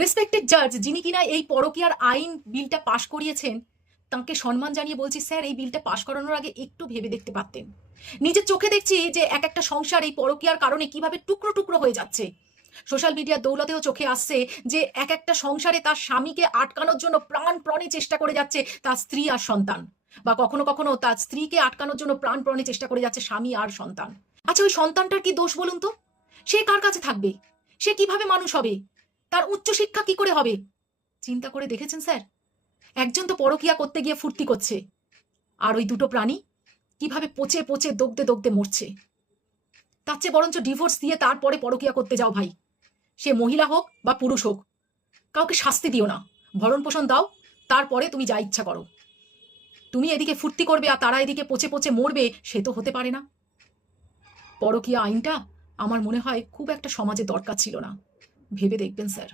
Respected জাজ যিনি কিনা এই পরকীয়ার আইন বিলটা পাশ করিয়েছেন, তাকে সম্মান জানিয়ে বলছি, স্যার এই বিলটা পাশ করানোর আগে একটু ভেবে দেখতে পারতেন। নিজের চোখে দেখছি যে এক একটা সংসার এই পরকীয়ার কারণে কিভাবে টুকরো টুকরো হয়ে যাচ্ছে। সোশ্যাল মিডিয়ার দৌলতেও চোখে আসছে যে এক একটা সংসারে তার স্বামীকে আটকানোর জন্য প্রাণপণে চেষ্টা করে যাচ্ছে তার স্ত্রী আর সন্তান, বা কখনো কখনো তার স্ত্রীকে আটকানোর জন্য প্রাণপণে চেষ্টা করে যাচ্ছে স্বামী আর সন্তান। আচ্ছা, ওই সন্তানটার কি দোষ বলুন তো? সে কার কাছে থাকবে? সে কিভাবে মানুষ হবে? তার উচ্চশিক্ষা কি করে হবে? চিন্তা করে দেখেছেন স্যার? একজন তো পরকীয়া করতে গিয়ে ফুর্তি করছে, আর ওই দুটো প্রাণী কিভাবে পচে পচে দগ্ধে দগ্ধে মরছে। তার চেয়ে বরঞ্চ ডিভোর্স দিয়ে তারপরে পরকীয়া করতে যাও ভাই। সে মহিলা হোক বা পুরুষ হোক, কাউকে শাস্তি দিও না, ভরণ পোষণ দাও, তারপরে তুমি যা ইচ্ছা করো। তুমি এদিকে ফুর্তি করবে আর তারা এদিকে পচে পচে মরবে, সে তো হতে পারে না। পরকীয়া আইনটা আমার মনে হয় খুব একটা সমাজে দরকার ছিল না। ভেবে দেখবেন স্যার।